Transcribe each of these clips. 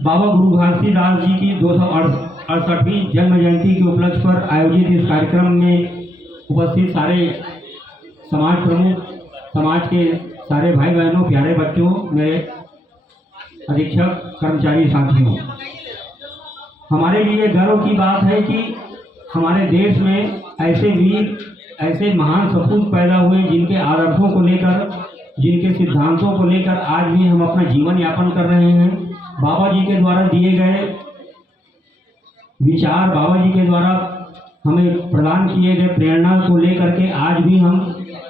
बाबा गुरु घासीदास जी की 268वीं जन्म जयंती के उपलक्ष्य पर आयोजित इस कार्यक्रम में उपस्थित सारे समाज प्रमुख, समाज के सारे भाई बहनों, प्यारे बच्चों, मेरे अधीक्षक, कर्मचारी साथियों, हमारे लिए गर्व की बात है कि हमारे देश में ऐसे वीर, ऐसे महान सपूत पैदा हुए जिनके आदर्शों को लेकर, जिनके सिद्धांतों को लेकर आज भी हम अपना जीवन यापन कर रहे हैं। बाबा जी के द्वारा दिए गए विचार, बाबा जी के द्वारा हमें प्रदान किए गए प्रेरणा को लेकर के आज भी हम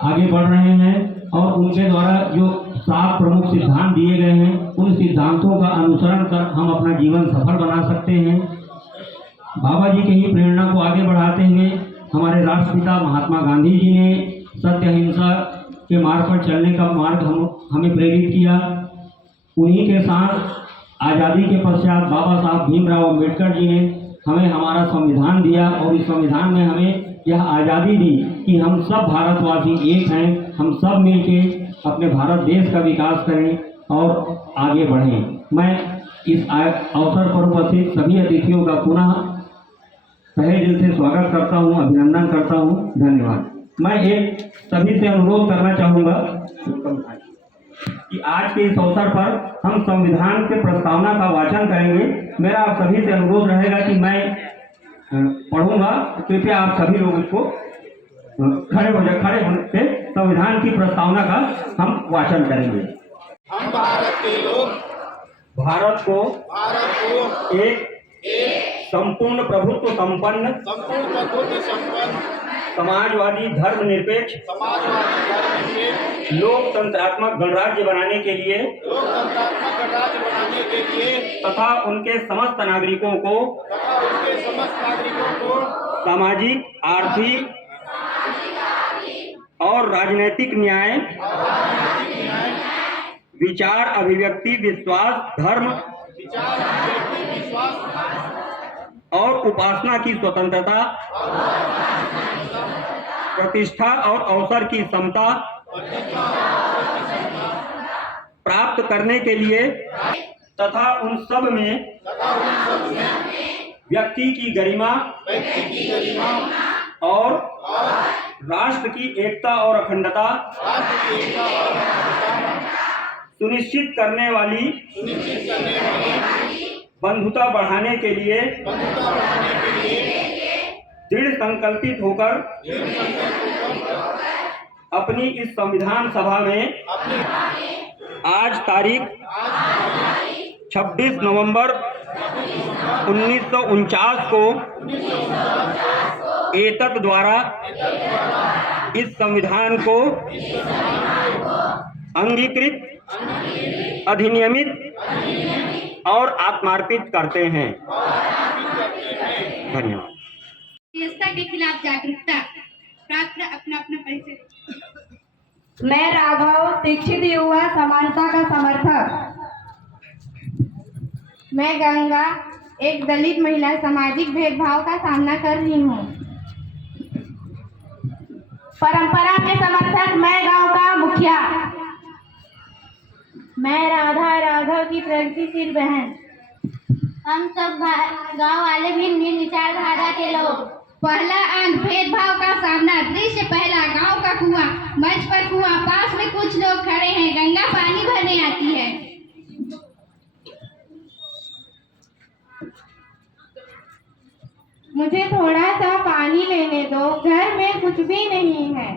आगे बढ़ रहे हैं और उनके द्वारा जो 7 प्रमुख सिद्धांत दिए गए हैं, उन सिद्धांतों का अनुसरण कर हम अपना जीवन सफल बना सकते हैं। बाबा जी के ही प्रेरणा को आगे बढ़ाते हुए हमारे राष्ट्रपिता महात्मा गांधी जी ने सत्य अहिंसा के मार्ग पर चलने का मार्ग हमें प्रेरित किया। उन्हीं के साथ आज़ादी के पश्चात बाबा साहब भीमराव अम्बेडकर जी ने हमें हमारा संविधान दिया और इस संविधान में हमें यह आज़ादी दी कि हम सब भारतवासी एक हैं, हम सब मिलके अपने भारत देश का विकास करें और आगे बढ़ें। मैं इस अवसर पर उपस्थित सभी अतिथियों का पुनः तहे दिल से स्वागत करता हूं, अभिनंदन करता हूं। धन्यवाद। मैं एक सभी से अनुरोध करना चाहूँगा कि आज के इस अवसर पर हम संविधान के प्रस्तावना का वाचन करेंगे। मेरा आप सभी से अनुरोध रहेगा कि मैं पढ़ूंगा, कृपया आप सभी लोग इसको खड़े होने से संविधान की प्रस्तावना का हम वाचन करेंगे। हम भारत के लोग भारत को एक संपूर्ण प्रभुत्व संपन्न समाजवादी धर्मनिरपेक्ष लोकतंत्रात्मक गणराज्य बनाने के लिए तथा उनके समस्त नागरिकों को सामाजिक, आर्थिक और राजनीतिक न्याय, विचार, अभिव्यक्ति, विश्वास, धर्म और उपासना की स्वतंत्रता, प्रतिष्ठा और अवसर की समता प्राप्त करने के लिए तथा उन सब में व्यक्ति की गरिमा और राष्ट्र की एकता और अखंडता सुनिश्चित करने वाली बंधुता बढ़ाने के लिए दृढ़ संकल्पित होकर अपनी इस संविधान सभा में आज तारीख 26 नवंबर 1949 को एतत् द्वारा इस संविधान को अंगीकृत, अधिनियमित और आत्मार्पित करते हैं। धन्यवाद। के खिलाफ जागरूकता प्राप्त अपना परिचय। मैं राघव, शिक्षित युवा, समानता का समर्थक। मैं गंगा, एक दलित महिला, सामाजिक भेदभाव का सामना कर रही हूँ। परंपरा के समर्थक। मैं गांव का मुखिया। मैं राधा, राघव की प्रगतिशील बहन। हम सब गांव वाले भिन्न विचारधारा के लोग। पहला अंक भेदभाव का सामना। दृश्य पहला, गांव का कुआं, मंच पर कुआं, पास में कुछ लोग खड़े हैं, गंगा पानी भरने आती है। मुझे थोड़ा सा पानी लेने दो, घर में कुछ भी नहीं है।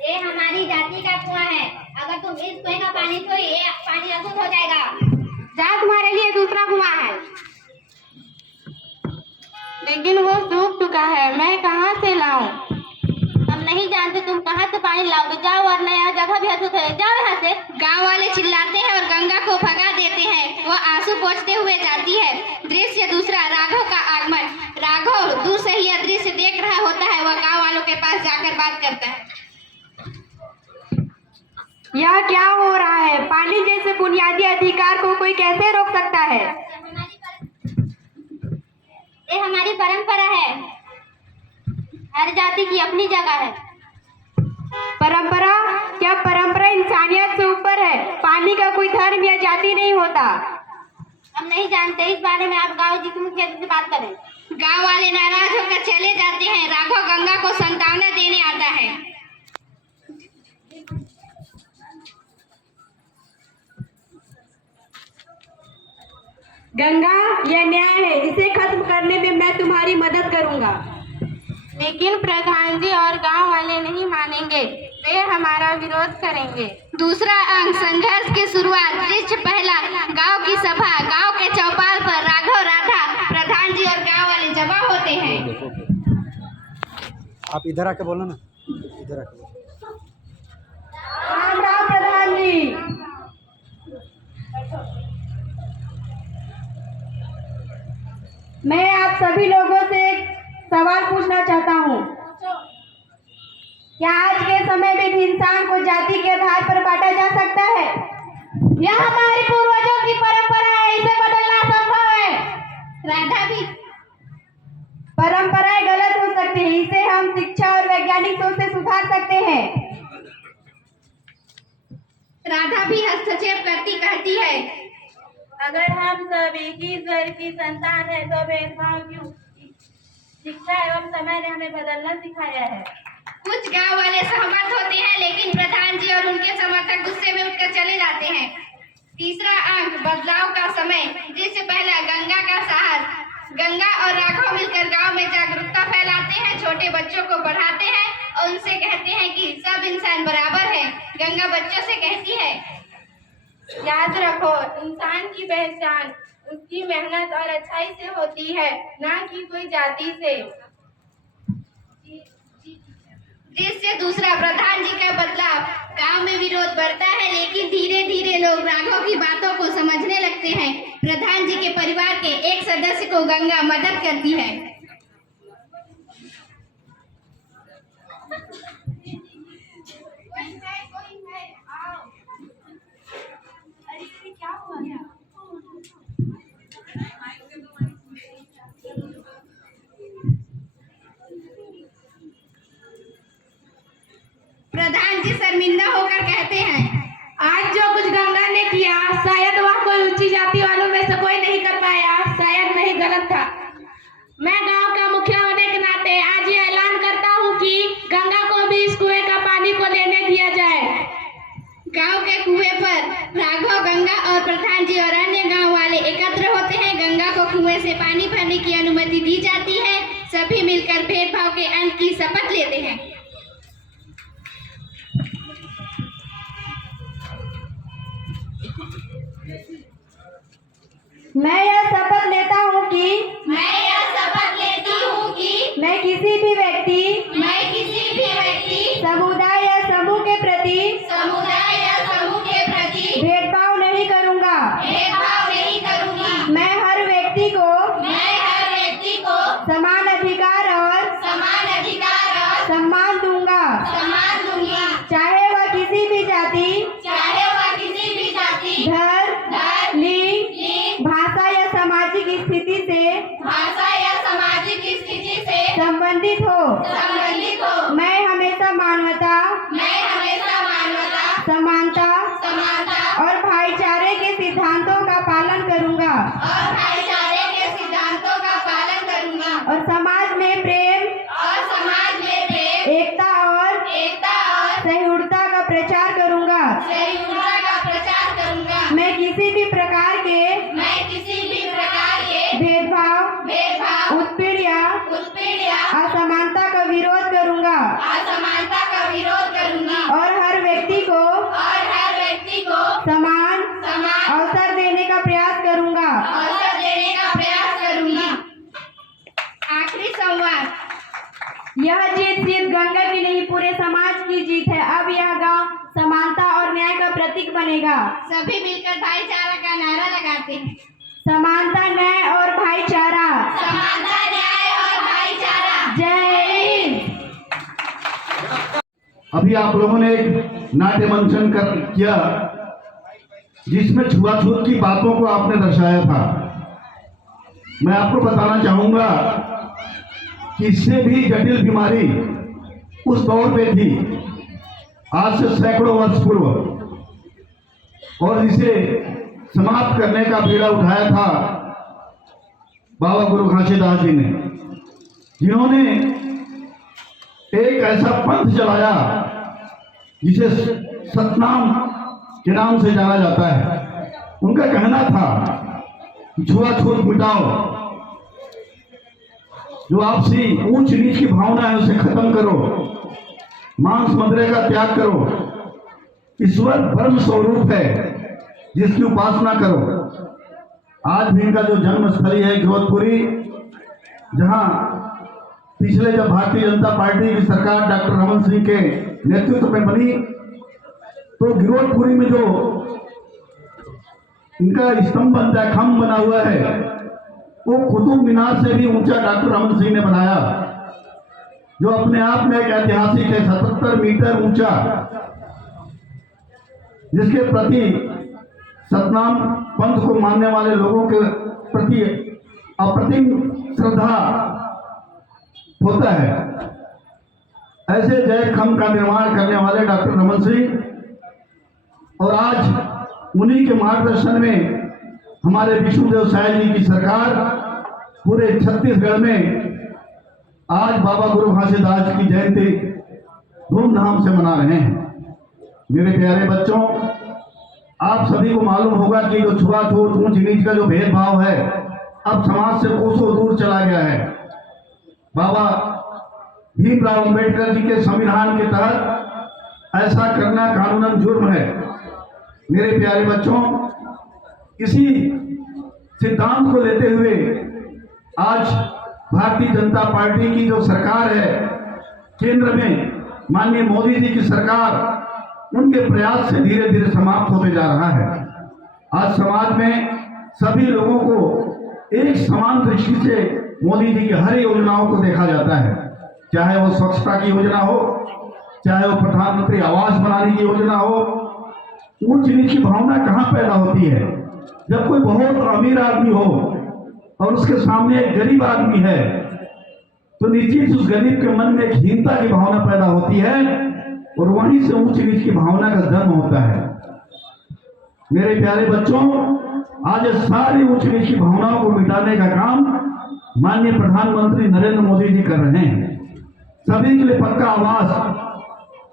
ये हमारी जाति का कुआं है, अगर तुम इस कुएं का पानी छो, ये पानी अशुद्ध हो जाएगा। जा, तुम्हारे लिए दूसरा कुआं है, लेकिन वो सूख चुका है, मैं कहाँ से लाऊं? हम नहीं जानते तुम कहाँ से पानी लाओगे, जाओ, वरना यह जगह भी अशुद्ध है, जाओ यहाँ से। गांव वाले चिल्लाते हैं और गंगा को भगा देते हैं, वो आंसू पोंछते हुए जाती है। दृश्य दूसरा, राघव का आगमन। राघव दूर से ही यह दृश्य देख रहा होता है, वह गांव वालों के पास जाकर बात करता है। यह क्या हो रहा है? पानी जैसे बुनियादी अधिकार को कोई कैसे रोक सकता है? ये हमारी परंपरा है, हर जाति की अपनी जगह है। परंपरा? क्या परंपरा इंसानियत से ऊपर है? पानी का कोई धर्म या जाति नहीं होता। हम नहीं जानते, इस बारे में आप गाँव जी के मुखिया जी से बात करें। गांव वाले नाराज होकर चले जाते हैं। राघव गंगा को सांत्वना देने आता है। गंगा, यह न्याय है, इसे खत्म करने में मैं तुम्हारी मदद करूंगा। लेकिन प्रधान जी और गांव वाले नहीं मानेंगे, वे हमारा विरोध करेंगे। दूसरा अंक, संघर्ष की शुरुआत। दृश्य पहला, गांव की सभा। गांव के चौपाल पर राघव, राधा, प्रधान जी और गांव वाले जमा होते हैं। आप इधर आके बोलो ना, इधर आके बोलो। राम राम प्रधान जी। मैं आप सभी लोगों से एक सवाल पूछना चाहता हूँ। क्या आज के समय में भी इंसान को जाति के आधार पर बांटा जा सकता है? यह हमारे पूर्वजों की परंपरा है, इसे बदलना संभव है। राधा भी। परंपराएं गलत हो सकती है, इसे हम शिक्षा और वैज्ञानिक सोच से सुधार सकते हैं। राधा भी हस्तक्षेप करती कहती है, अगर हम सब एक ही ईश्वर की संतान है तो भेदभाव क्यों? शिक्षा एवं समय ने हमें बदलना सिखाया है। कुछ गांव वाले सहमत होते हैं, लेकिन प्रधान जी और उनके समर्थक गुस्से में उठकर चले जाते हैं। तीसरा अंक, बदलाव का समय। जिससे पहला, गंगा का साहस। गंगा और राघव मिलकर गांव में जागरूकता फैलाते हैं, छोटे बच्चों को पढ़ाते हैं और उनसे कहते हैं कि सब इंसान बराबर है। गंगा बच्चों से कहती है, याद रखो, इंसान की पहचान उसकी मेहनत और अच्छाई से होती है, ना कि कोई जाति से। जिससे दूसरा, प्रधान जी का बदलाव। गांव में विरोध बढ़ता है, लेकिन धीरे धीरे लोग राघव की बातों को समझने लगते हैं। प्रधान जी के परिवार के एक सदस्य को गंगा मदद करती है। प्रधान जी शर्मिंदा होकर कहते हैं, आज जो कुछ गंगा ने किया, शायद वह कोई ऊंची जाति वालों में से कोई नहीं कर पाया, शायद नहीं, गलत था। मैं गांव का मुखिया होने के नाते आज ये ऐलान करता हूँ कि गंगा को भी इस कुएं का पानी को लेने दिया जाए। गांव के कुएं पर राघव, गंगा और प्रधान जी और अन्य गांव वाले एकत्र होते हैं। गंगा को कुएं से पानी भरने की अनुमति दी जाती है। सभी मिलकर भेदभाव के अंत की शपथ लेते हैं। मैं यह शपथ लेता हूँ कि मैं किसी भी व्यक्ति, समुदाय या समूह के प्रति भेदभाव नहीं करूँगा। मैं हर व्यक्ति को समान अधिकार और सम्मान दूंगा, चाहे वह किसी भी जाति, धर्म, लिंग, भाषा या सामाजिक स्थिति से संबंधित हो। मैं हमेशा मानवता, समानता और भाईचारे के सिद्धांतों का पालन करूंगा और समाज में प्रेम, एकता और सहिष्णुता का प्रचार करूंगा। मैं किसी भी प्रकार के भेदभाव, उत्पीड़न या असमानता का विरोध करूंगा और हर व्यक्ति को समान अवसर देने का प्रयास करूंगा। आखिरी संवाद। यह जीत सिर्फ गंगा की नहीं, पूरे समाज की जीत है। अब यह गांव समानता और न्याय का प्रतीक बनेगा। सभी मिलकर भाईचारा का नारा लगाते हैं। समानता, न्याय और भाईचारा। जय हिंद। अभी आप लोगों ने एक नाट्य मंचन किया जिसमें छुआछूत की बातों को आपने दर्शाया था। मैं आपको बताना चाहूंगा कि इससे भी जटिल बीमारी उस दौर पे थी आज से सैकड़ों वर्ष पूर्व और इसे समाप्त करने का बीड़ा उठाया था बाबा गुरु घासीदास जी ने, जिन्होंने एक ऐसा पंथ चलाया जिसे सतनाम के नाम से जाना जाता है। उनका कहना था छुआछूत मिटाओ, जो आपसी ऊंच नीच की भावना है उसे खत्म करो, मांस मदिरा का त्याग करो, ईश्वर ब्रह्म स्वरूप है जिसकी उपासना करो। आज भी इनका जो जन्म स्थली है गिरोधपुरी, जहां पिछले जब भारतीय जनता पार्टी की सरकार डॉक्टर रमन सिंह के नेतृत्व में बनी, तो गिरोधपुरी में जो इनका स्तंभ बनता है, खम्भ बना हुआ है, वो कुतुब मीनार से भी ऊंचा डॉक्टर रमन सिंह ने बनाया, जो अपने आप में एक ऐतिहासिक है, 77 मीटर ऊंचा, जिसके प्रति सतनाम पंथ को मानने वाले लोगों के प्रति अप्रतिम श्रद्धा होता है। ऐसे जय खम्भ का निर्माण करने वाले डॉक्टर रमन सिंह, और आज उन्हीं के मार्गदर्शन में हमारे विष्णुदेव साय जी की सरकार पूरे छत्तीसगढ़ में आज बाबा गुरु घासीदास की जयंती धूमधाम से मना रहे हैं। मेरे प्यारे बच्चों, आप सभी को मालूम होगा कि जो छुआछूत ऊंच नीच का जो भेदभाव है अब समाज से कोसों दूर चला गया है। बाबा भीमराव अंबेडकर जी के संविधान के तहत ऐसा करना कानूनन जुर्म है। मेरे प्यारे बच्चों, इसी सिद्धांत को लेते हुए आज भारतीय जनता पार्टी की जो सरकार है केंद्र में, माननीय मोदी जी की सरकार, उनके प्रयास से धीरे धीरे समाप्त होते जा रहा है। आज समाज में सभी लोगों को एक समान दृष्टि से मोदी जी की हर योजनाओं को देखा जाता है, चाहे वो स्वच्छता की योजना हो, चाहे वो प्रधानमंत्री आवास बनाने की योजना हो। ऊंच नीच की भावना कहाँ पैदा होती है? जब कोई बहुत अमीर आदमी हो और उसके सामने एक गरीब आदमी है, तो निश्चित उस गरीब के मन में एक हीनता की भावना पैदा होती है और वहीं से ऊंच नीच की भावना का जन्म होता है। मेरे प्यारे बच्चों, आज सारी ऊंच नीच की भावनाओं को मिटाने का काम माननीय प्रधानमंत्री नरेंद्र मोदी जी कर रहे हैं। सभी के लिए पक्का आवास,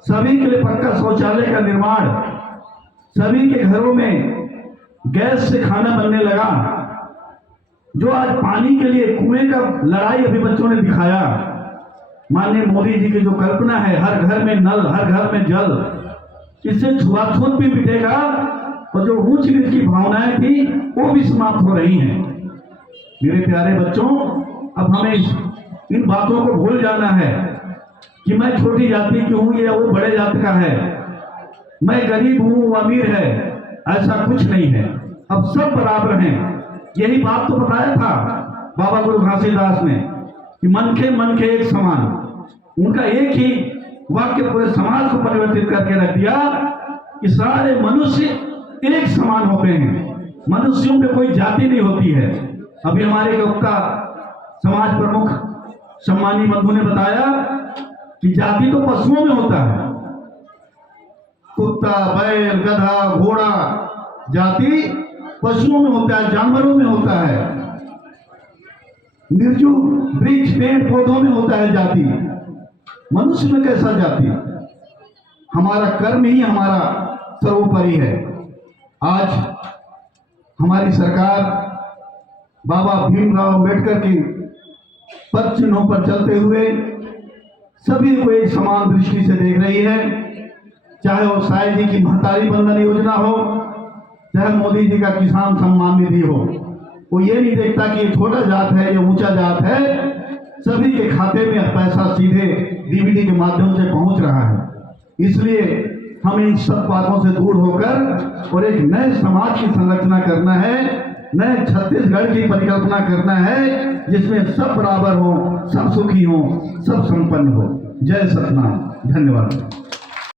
सभी के लिए पक्का शौचालय का निर्माण, सभी के घरों में गैस से खाना बनने लगा। जो आज पानी के लिए कुएं का लड़ाई अभी बच्चों ने दिखाया, माननीय मोदी जी की जो कल्पना है, हर घर में नल, हर घर में जल, इससे छुआछूत भी मिटेगा और जो ऊंच नीच की भावनाएं थी वो भी समाप्त हो रही हैं। मेरे प्यारे बच्चों, अब हमें इन बातों को भूल जाना है कि मैं छोटी जाति की हूं या वो बड़े जाति का है, मैं गरीब हूं वो अमीर है, ऐसा कुछ नहीं है। अब सब बराबर हैं। यही बात तो बताया था बाबा गुरु घासीदास ने कि मन के एक समान। उनका एक ही वाक्य पूरे समाज को परिवर्तित करके रख दिया कि सारे मनुष्य एक समान होते हैं, मनुष्यों में कोई जाति नहीं होती है। अभी हमारे का समाज प्रमुख सम्मानी बंधु ने बताया कि जाति तो पशुओं में होता है, कुत्ता, बैल, गधा, घोड़ा, जाति पशुओं में होता है, जानवरों में होता है, निर्जीव वृक्ष पेड़ पौधों में होता है जाति। मनुष्य में कैसा जाति? हमारा कर्म ही हमारा सर्वोपरि है। आज हमारी सरकार बाबा भीमराव अंबेडकर की पद चिन्हों पर चलते हुए सभी को एक समान दृष्टि से देख रही है। चाहे वो साय जी की महतारी बंधन योजना हो, चाहे मोदी जी का किसान सम्मान निधि हो, वो ये नहीं देखता कि ये छोटा जात है या ऊंचा जात है, सभी के खाते में पैसा सीधे डीबीटी के माध्यम से पहुंच रहा है। इसलिए हमें इन सब बातों से दूर होकर और एक नए समाज की संरचना करना है, नए छत्तीसगढ़ की परिकल्पना करना है, जिसमें सब बराबर हो, सब सुखी हो, सब संपन्न हो। जय सतनाम। धन्यवाद।